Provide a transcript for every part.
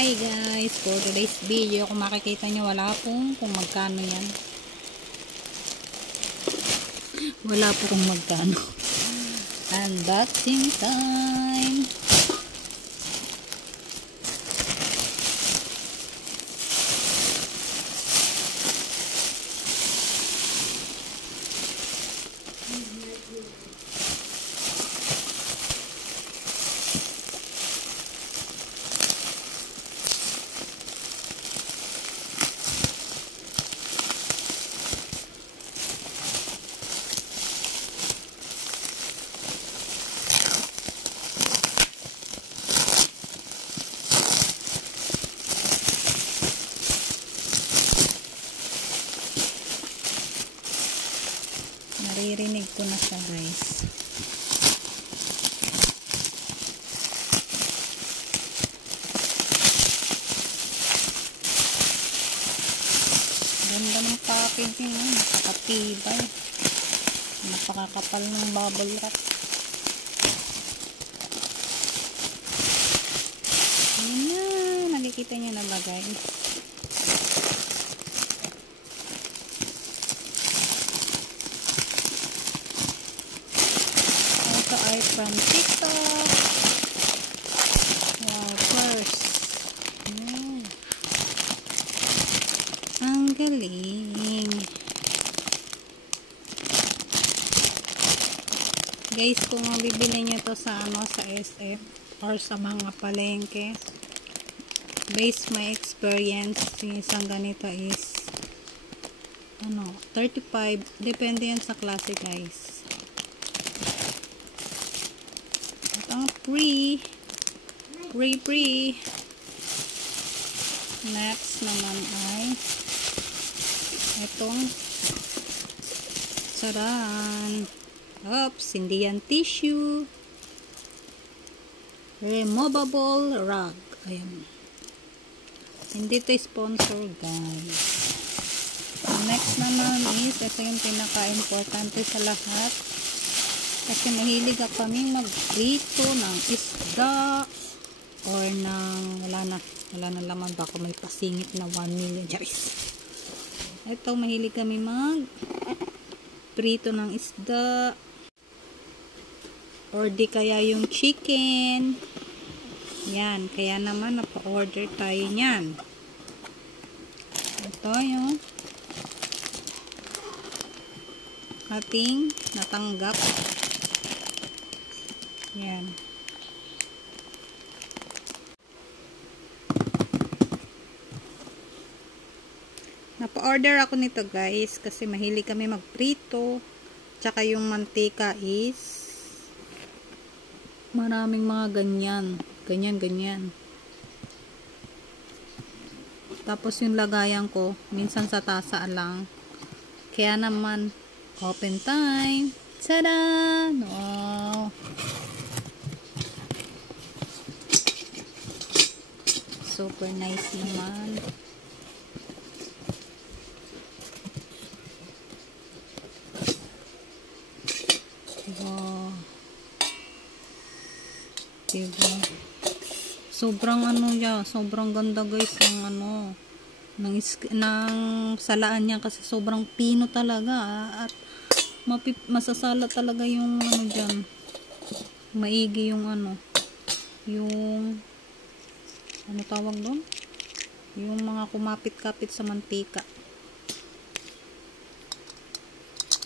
Hi guys, for today's video, kung makikita nyo, wala pong kung magkano yan. Wala po kung magkano. Unboxing time. Naririnig ko na siya guys. Ganda ng packaging, napakatibay, napakakapal ng bubble wrap. Ayan na, nakikita niyo na ba guys? Ay from TikTok. Wow, first. Ang galing. Guys, kung bibili nyo to sa sa SF or sa mga palengke, based my experience, yung isang ganito is 35, depende yan sa klase guys. Ang free. Next naman ay itong saran. Oops, hindi yan tissue. Removable rug. Ayan. Hindi to sponsor guys. Next naman is ito yung pinaka-importante sa lahat. Kasi mahilig kami mag-prito ng isda or ng wala na laman, baka may pasingit na 1 million guys. Ito, mahilig kami mag-prito ng isda or di kaya yung chicken. Yan, kaya naman napa-order tayo niyan. Ito yung ating natanggap. Yan. Napa-order ako nito guys kasi mahilig kami magprito. Tsaka yung mantika is maraming mga ganyan. Ganyan. Tapos yung lagayan ko, minsan sa tasa lang. Kaya naman, open time. Tada! Wow! Super nice naman. Wow. Diba? Sobrang sobrang ganda guys ang ng salaan niya kasi sobrang pino talaga at masasala talaga yung dyan. Maigi yung yung tawag doon? Yung mga kumapit-kapit sa mantika.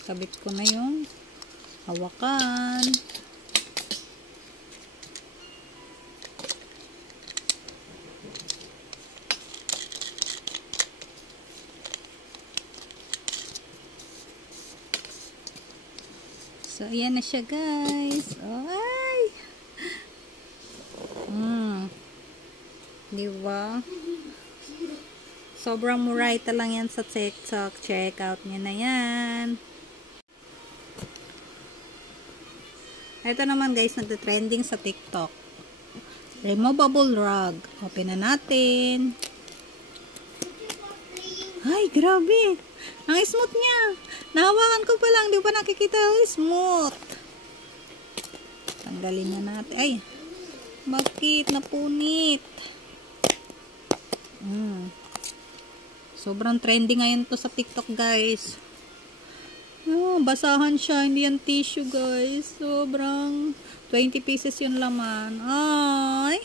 Kabit ko na yung hawakan. So, ayan na siya guys. Oh, ay! Diba? Sobrang murayta lang yan sa TikTok. Check out nyo na yan. Ito naman guys, nagte-trending sa TikTok. Removable rug. Open na natin. Ay, grabe. Ang smooth niya. Nahawakan ko pa lang. Di ba nakikita? Smooth. Tanggalin na natin. Ay, bakit napunit? Sobrang trending ngayon to sa TikTok, guys. Oh, basahan siya. Hindi yan tissue, guys. Sobrang 20 pieces yung laman. Ay!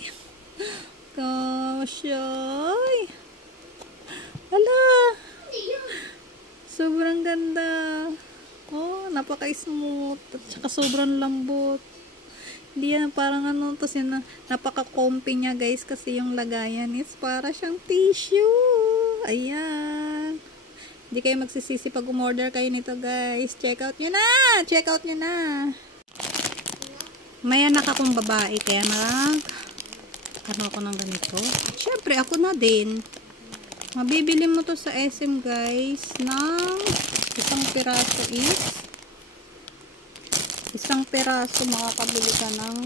Gosh, ay! Hala! Sobrang ganda. Oh, napaka-smooth. At saka sobrang lambot. Hindi yan parang ano. Tapos yun, napaka-comfy niya, guys. Kasi yung lagayan is para siyang tissue. Ayan. Hindi kayo magsisisi pag umorder kayo nito, guys. Check out nyo na! Check out nyo na! May anak akong babae. Kaya ano ako ng ganito. At syempre, ako na din. Mabibili mo to sa SM, guys, ng isang piraso is isang piraso makakabili ka ng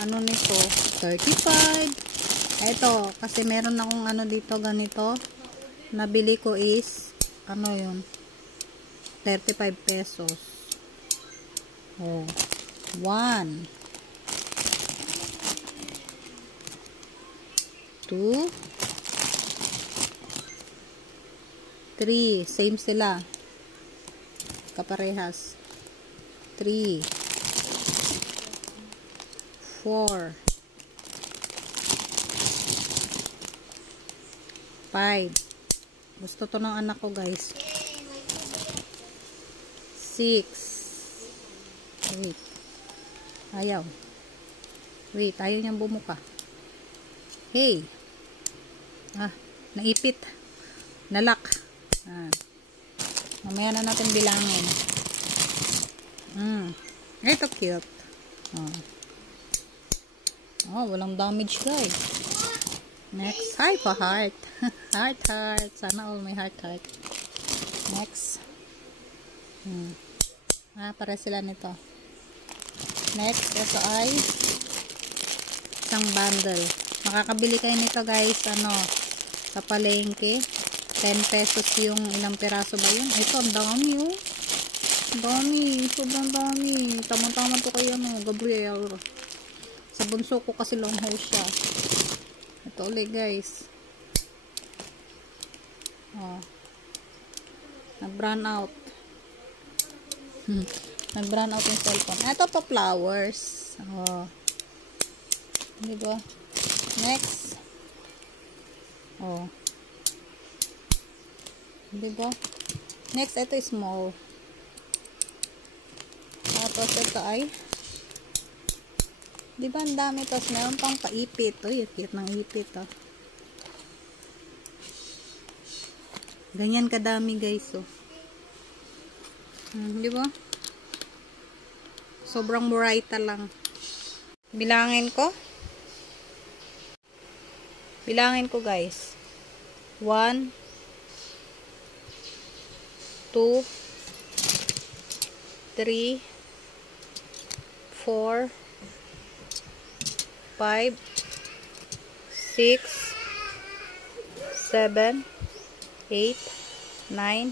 ano nito, 35. Eto, kasi meron akong ano dito, ganito. Nabili ko is ano yun, 35 pesos. Oh, 1 2 3, same sila, kaparehas. 3 4 5. Gusto to ng anak ko, guys. 6. Wait. Ayaw niyang bumuka. Hey. Naipit. Nalak. Mamaya na natin bilangin. Ito cute. Walang damage, guys. Next. Hi pa heart. Heart. Sana all may heart. Next. Pare sila nito. Next. Ito ay isang bundle. Makakabili kayo nito, guys. Sa palengke. 10 pesos yung ilang piraso ba yun? Ito, ang dami, oh. Dami. Sobrang dami. Tama-tama to kay Gabriel. Sa bunso ko kasi long haul siya. Ito ulit, guys. Nag-brown out. Nag-brown out yung cellphone. Ito pa flowers. Diba? Next. Diba? Next, ito is small. Tapos ito ay diba ang dami. Tapos meron pang paipit. Uy, cute ng ipit, ganyan kadami, guys, diba? Sobrang murayta lang. Bilangin ko, guys. 1 2 3 4 5 6 7 8 9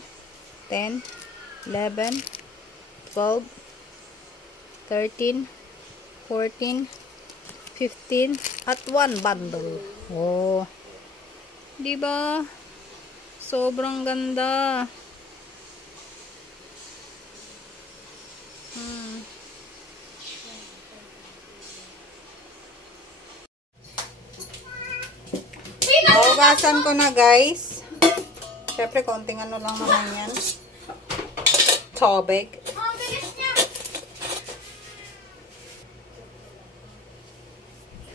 10 11 12 13 14 15 at 1 bundle. Diba? Sobrang ganda. Hugasan ko na, guys. Syempre, konting ano lang naman yan. Tubig.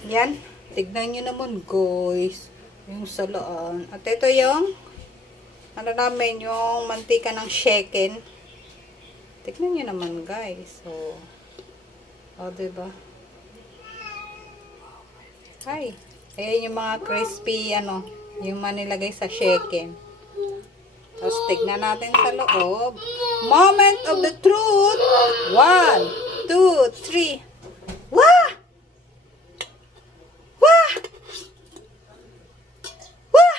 Yan. Tignan nyo naman, guys. Yung salaan. At ito yung ano namin, yung mantika ng shaken. Tignan nyo naman, guys. Diba? Hi. Ayan yung mga crispy, yung manilagay sa shaken. Tapos, tignan natin sa loob. Moment of the truth. 1, 2, 3. Wah! Wah! Wah!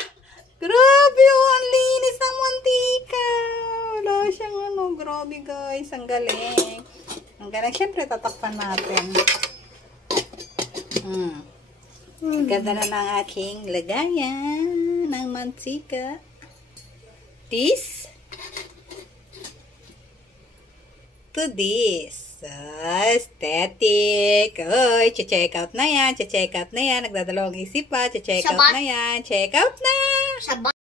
Grabe, ang linis ng mantika. Wala siyang grabe, guys. Ang galing. Ang galing. Siyempre, tatakpan natin. Ganda na ng aking lagayan. ng mantika. This to this. Aesthetic. Oy, check out na yan. Check out na yan. Nagdadalawang isip pa. Check out na yan. Check out na.